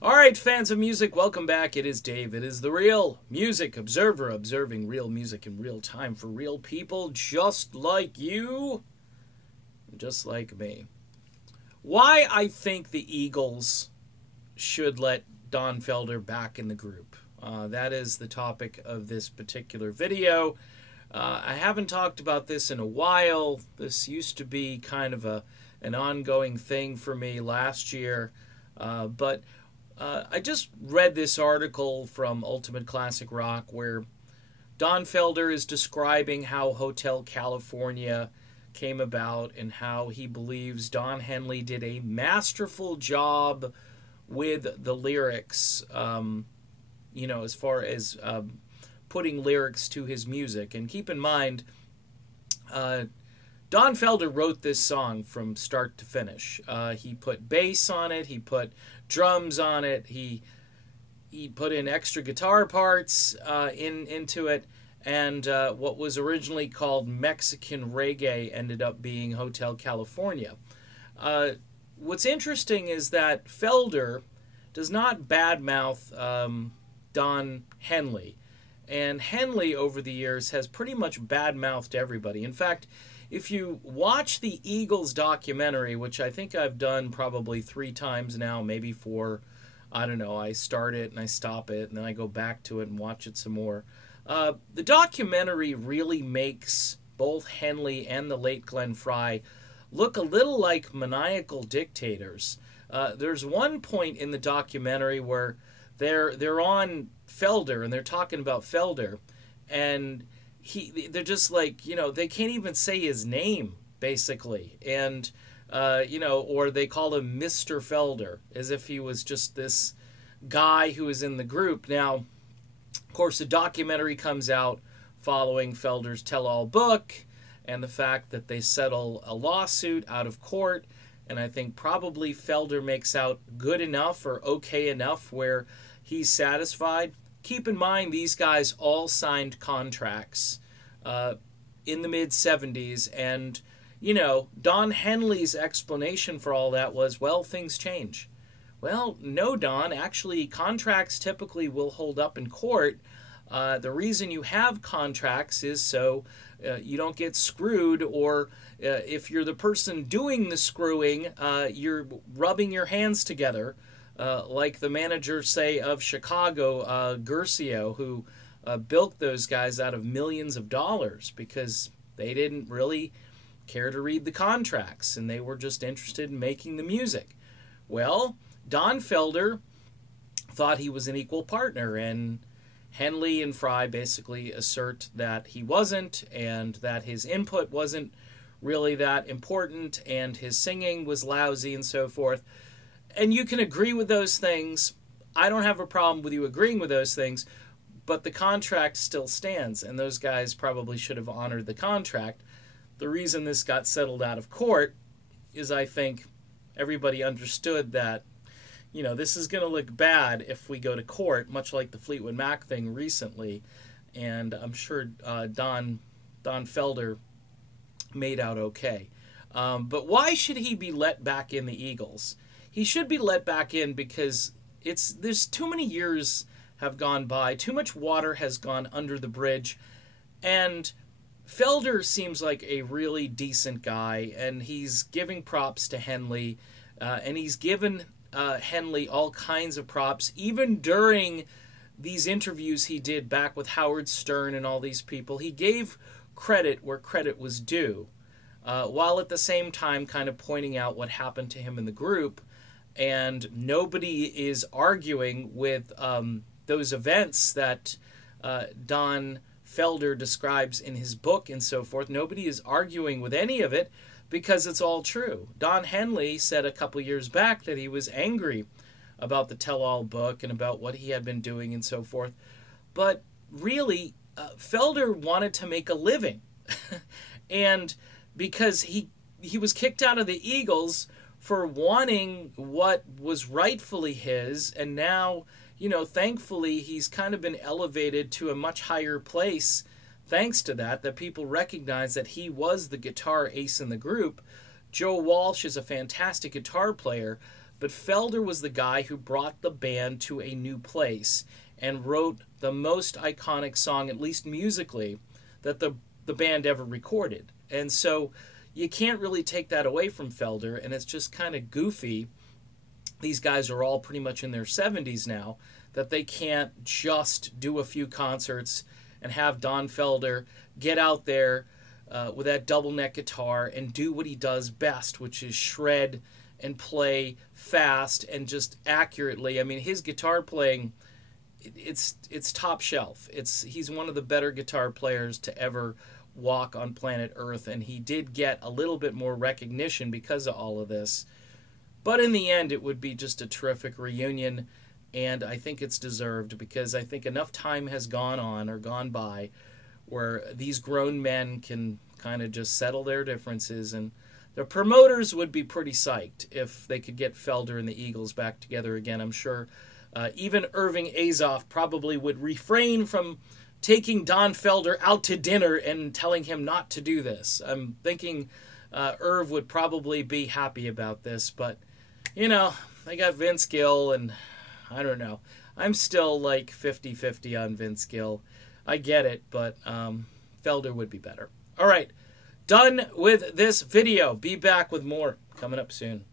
Alright, fans of music, welcome back. It is Dave. It is the Real Music Observer, observing real music in real time for real people just like you, just like me. Why I think the Eagles should let Don Felder back in the group. That is the topic of this particular video. I haven't talked about this in a while. This used to be kind of an ongoing thing for me last year, but I just read this article from Ultimate Classic Rock where Don Felder is describing how Hotel California came about and how he believes Don Henley did a masterful job with the lyrics, as far as putting lyrics to his music. And keep in mind, Don Felder wrote this song from start to finish. He put bass on it. He put drums on it. He put in extra guitar parts into it. And what was originally called Mexican reggae ended up being Hotel California. What's interesting is that Felder does not badmouth Don Henley. And Henley, over the years, has pretty much badmouthed everybody. In fact, if you watch the Eagles documentary, which I think I've done probably 3 times now, maybe 4, I don't know, I start it and I stop it and then I go back to it and watch it some more. The documentary really makes both Henley and the late Glenn Frey look a little like maniacal dictators. There's one point in the documentary where they're on Felder and they're talking about Felder, and they're just like, they can't even say his name, basically. And, or they call him Mr. Felder, as if he was just this guy who was in the group. Now, of course, the documentary comes out following Felder's tell-all book and the fact that they settle a lawsuit out of court. And I think probably Felder makes out good enough or okay enough where he's satisfied. Keep in mind, these guys all signed contracts in the mid-'70s, and, Don Henley's explanation for all that was, well, things change. Well, no, Don. Actually, contracts typically will hold up in court. The reason you have contracts is so you don't get screwed, or if you're the person doing the screwing, you're rubbing your hands together. Like the manager, say, of Chicago, Guercio, who bilked those guys out of millions of dollars because they didn't really care to read the contracts and they were just interested in making the music. Well, Don Felder thought he was an equal partner, and Henley and Frey basically assert that he wasn't, and that his input wasn't really that important, and his singing was lousy and so forth. And you can agree with those things. I don't have a problem with you agreeing with those things, but the contract still stands, and those guys probably should have honored the contract. The reason this got settled out of court is I think everybody understood that, this is going to look bad if we go to court, much like the Fleetwood Mac thing recently, and I'm sure Don Felder made out okay. But why should he be let back in the Eagles? He should be let back in because there's too many years have gone by, too much water has gone under the bridge, and Felder seems like a really decent guy, and he's giving props to Henley, and he's given Henley all kinds of props, even during these interviews he did back with Howard Stern and all these people. He gave credit where credit was due, while at the same time kind of pointing out what happened to him in the group. And nobody is arguing with those events that Don Felder describes in his book and so forth. Nobody is arguing with any of it because it's all true. Don Henley said a couple years back that he was angry about the tell-all book and about what he had been doing and so forth. But really, Felder wanted to make a living. And because he was kicked out of the Eagles for wanting what was rightfully his, and now, thankfully he's kind of been elevated to a much higher place thanks to that people recognize that he was the guitar ace in the group. Joe Walsh is a fantastic guitar player, but Felder was the guy who brought the band to a new place and wrote the most iconic song, at least musically, that the band ever recorded. And so you can't really take that away from Felder, and it's just kind of goofy. These guys are all pretty much in their 70s now, that they can't just do a few concerts and have Don Felder get out there with that double neck guitar and do what he does best, which is shred and play fast and just accurately. I mean, his guitar playing, it's top shelf. He's one of the better guitar players to ever walk on planet Earth, and he did get a little bit more recognition because of all of this. But in the end, it would be just a terrific reunion, and I think it's deserved, because I think enough time has gone by where these grown men can kind of just settle their differences, and the promoters would be pretty psyched if they could get Felder and the Eagles back together again. I'm sure even Irving Azoff probably would refrain from taking Don Felder out to dinner and telling him not to do this. I'm thinking Irv would probably be happy about this, but, you know, I got Vince Gill, and I don't know. I'm still like 50-50 on Vince Gill. I get it, but Felder would be better. All right, done with this video. Be back with more coming up soon.